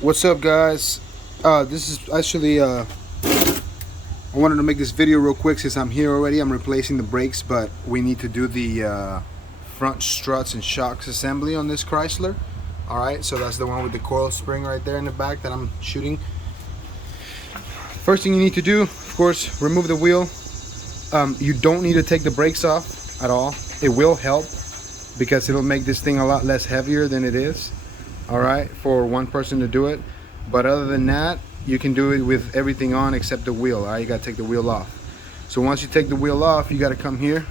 What's up, guys? This is actually I wanted to make this video real quick since I'm here already. I'm replacing the brakes, but we need to do the front struts and shocks assembly on this Chrysler. All right, so that's the one with the coil spring right there in the back that I'm shooting. First thing you need to do, of course, remove the wheel. You don't need to take the brakes off at all. It will help because it'll make this thing a lot less heavier than it is. All right, for one person to do it. But other than that, you can do it with everything on except the wheel. All right, you got to take the wheel off. So once you take the wheel off, you got to come here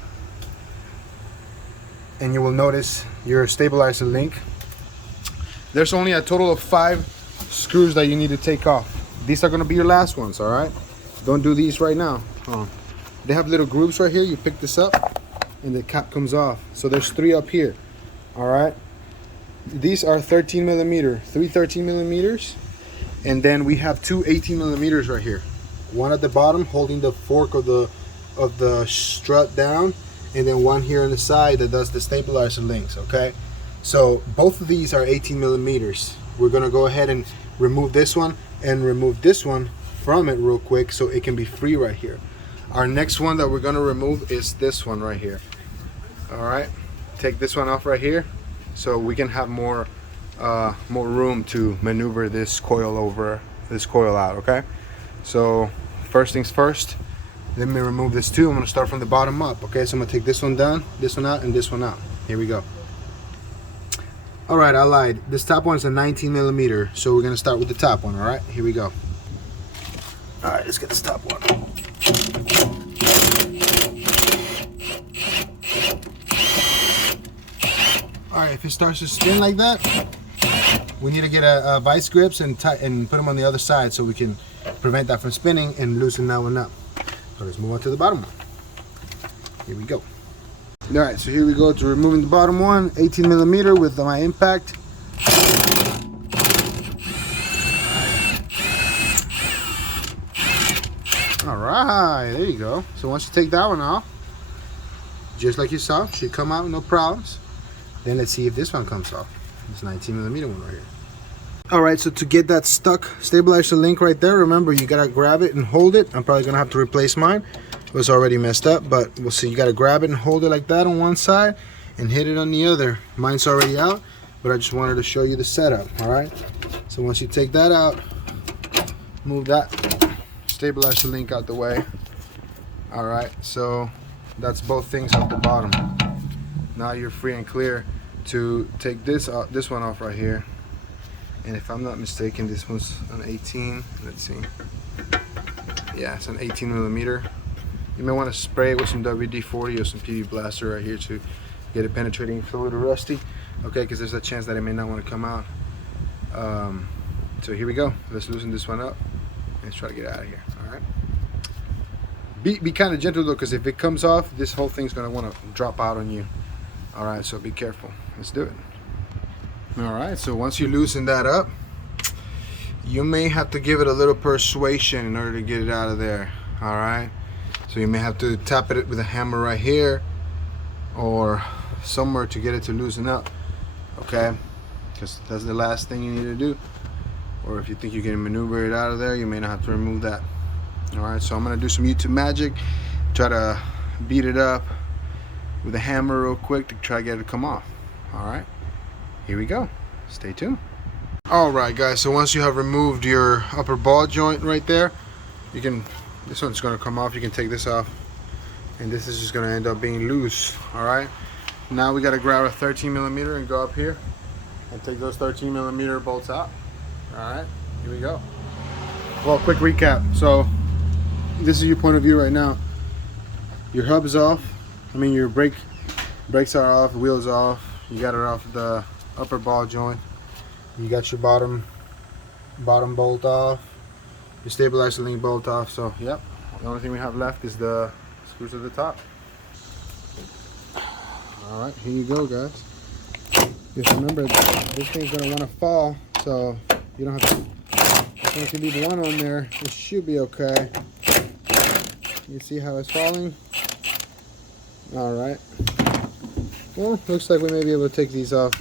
and you will notice your stabilizer link. There's only a total of 5 screws that you need to take off. These are going to be your last ones. All right, don't do these right now. They have little grooves right here. You pick this up and the cap comes off. So there's 3 up here. All right, these are 13 millimeter, 3 13 millimeters, and then we have 2 18 millimeters right here. One at the bottom holding the fork of the strut down, and then one here on the side that does the stabilizer links. Okay, so both of these are 18 millimeters. We're gonna go ahead and remove this one and remove this one from it real quick so it can be free right here. Our next one that we're gonna remove is this one right here. All right, take this one off right here so we can have more room to maneuver this coil out. Okay, so first things first, let me remove this too. I'm gonna start from the bottom up. Okay, so I'm gonna take this one down, this one out, and this one out. Here we go. All right, I lied. This top one is a 19 millimeter, so we're gonna start with the top one. All right, here we go. All right, let's get this top one. All right, if it starts to spin like that, we need to get a vice grips and put them on the other side so we can prevent that from spinning and loosen that one up. So let's move on to the bottom one. Here we go. All right, so here we go to removing the bottom one, 18 millimeter with my impact. All right, there you go. So once you take that one off, just like you saw, should come out no problems. Then let's see if this one comes off. This 19 millimeter one right here. All right, so to get that stuck stabilizer link right there, remember you gotta grab it and hold it. I'm probably gonna have to replace mine. It was already messed up, but we'll see. You gotta grab it and hold it like that on one side and hit it on the other. Mine's already out, but I just wanted to show you the setup. All right, so once you take that out, move that stabilizer link out the way. All right, so that's both things off the bottom. Now you're free and clear to take this one off right here. And if I'm not mistaken, this one's an 18. Let's see. Yeah, it's an 18 millimeter. You may want to spray it with some WD-40 or some PV Blaster right here to get it penetrating. It's a little rusty, okay, because there's a chance that it may not want to come out. So here we go. Let's loosen this one up and let's try to get out of here. All right. Be kind of gentle though, because if it comes off, this whole thing's gonna want to drop out on you. All right, so be careful. Let's do it. All right, so once you loosen that up, you may have to give it a little persuasion in order to get it out of there. All right, so you may have to tap it with a hammer right here or somewhere to get it to loosen up. Okay, because that's the last thing you need to do. Or if you think you can maneuver it out of there, you may not have to remove that. All right, so I'm gonna do some YouTube magic, try to beat it up with a hammer real quick to try to get it to come off. All right, here we go. Stay tuned. All right, guys, so once you have removed your upper ball joint right there, you can, this one's gonna come off. You can take this off and this is just gonna end up being loose. All right, now we gotta grab a 13 millimeter and go up here and take those 13 millimeter bolts out. All right, here we go. Well, quick recap. So this is your point of view right now. Your hub is off. I mean, your brakes are off, wheels off. You got it off the upper ball joint. You got your bottom bolt off. Your stabilizer link bolt off. So, yep. The only thing we have left is the screws at the top. All right, here you go, guys. Just remember, this thing's gonna want to fall, so you don't have to. Once you leave one on there, it should be okay. You see how it's falling? All right. Well, looks like we may be able to take these off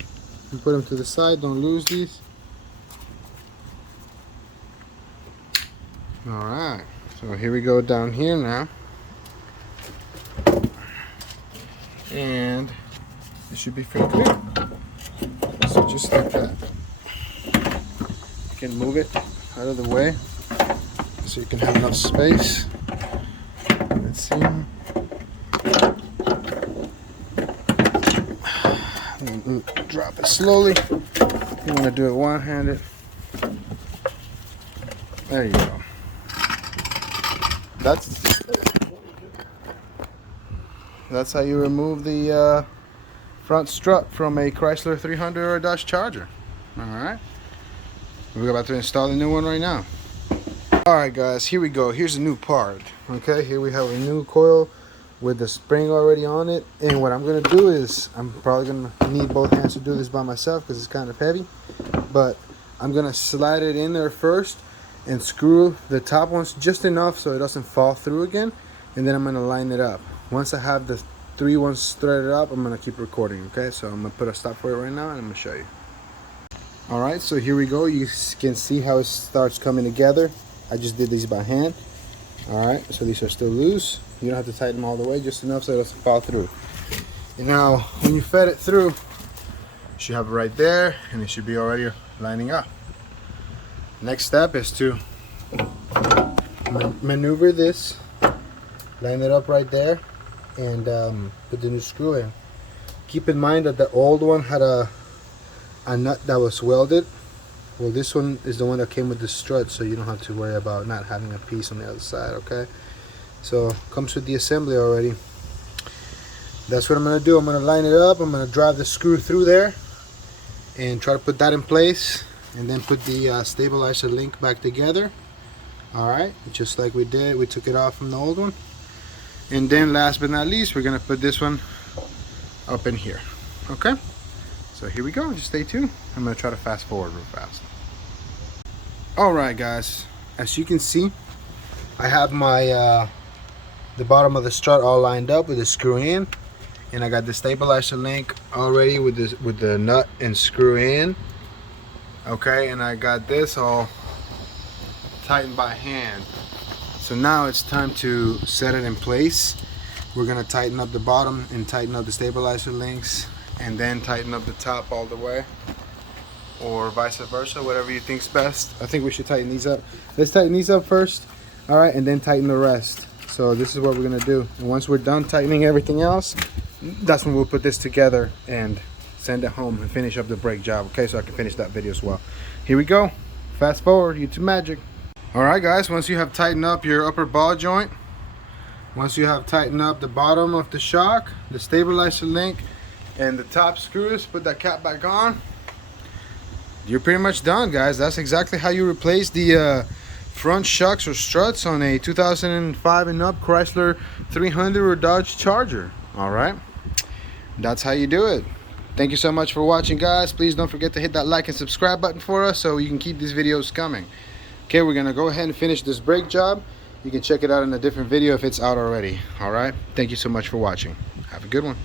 and put them to the side. Don't lose these. All right, so here we go down here now, and it should be pretty clear. So just like that, you can move it out of the way so you can have enough space. Let's see. Drop it slowly. You want to do it one-handed. There you go. That's how you remove the front strut from a Chrysler 300 or a Dodge Charger. All right. We're about to install the new one right now. All right, guys. Here we go. Here's a new part. Okay. Here we have a new coil with the spring already on it. And what I'm gonna do is, I'm probably gonna need both hands to do this by myself because it's kind of heavy. But I'm gonna slide it in there first and screw the top ones just enough so it doesn't fall through again, and then I'm gonna line it up. Once I have the 3 ones threaded up, I'm gonna keep recording. Okay, so I'm gonna put a stop for it right now and I'm gonna show you. All right, so here we go. You can see how it starts coming together. I just did these by hand. All right, so these are still loose. You don't have to tighten them all the way, just enough so it doesn't fall through. And now when you fed it through, you should have it right there, and it should be already lining up. Next step is to maneuver this, line it up right there, and put the new screw in. Keep in mind that the old one had a nut that was welded. Well, this one is the one that came with the strut, so you don't have to worry about not having a piece on the other side. Okay, so comes with the assembly already. That's what I'm gonna do. I'm gonna line it up. I'm gonna drive the screw through there and try to put that in place, and then put the stabilizer link back together. All right, just like we did. We took it off from the old one. And then last but not least, we're gonna put this one up in here. Okay, so here we go. Just stay tuned. I'm gonna try to fast forward real fast. All right, guys, as you can see, I have my the bottom of the strut all lined up with the screw in, and I got the stabilizer link already with the nut and screw in. Okay, and I got this all tightened by hand. So now it's time to set it in place. We're gonna tighten up the bottom and tighten up the stabilizer links, and then tighten up the top all the way, or vice versa, whatever you think's best. I think we should tighten these up. Let's tighten these up first, all right, and then tighten the rest. So this is what we're gonna do. And once we're done tightening everything else, that's when we'll put this together and send it home and finish up the brake job. Okay, so I can finish that video as well. Here we go. Fast forward, YouTube magic. All right, guys, once you have tightened up your upper ball joint, once you have tightened up the bottom of the shock, the stabilizer link, and the top screws, put that cap back on, you're pretty much done, guys. That's exactly how you replace the front shocks or struts on a 2005 and up Chrysler 300 or Dodge Charger. All right, that's how you do it. Thank you so much for watching, guys. Please don't forget to hit that like and subscribe button for us so you can keep these videos coming. Okay, we're gonna go ahead and finish this brake job. You can check it out in a different video if it's out already. All right, thank you so much for watching. Have a good one.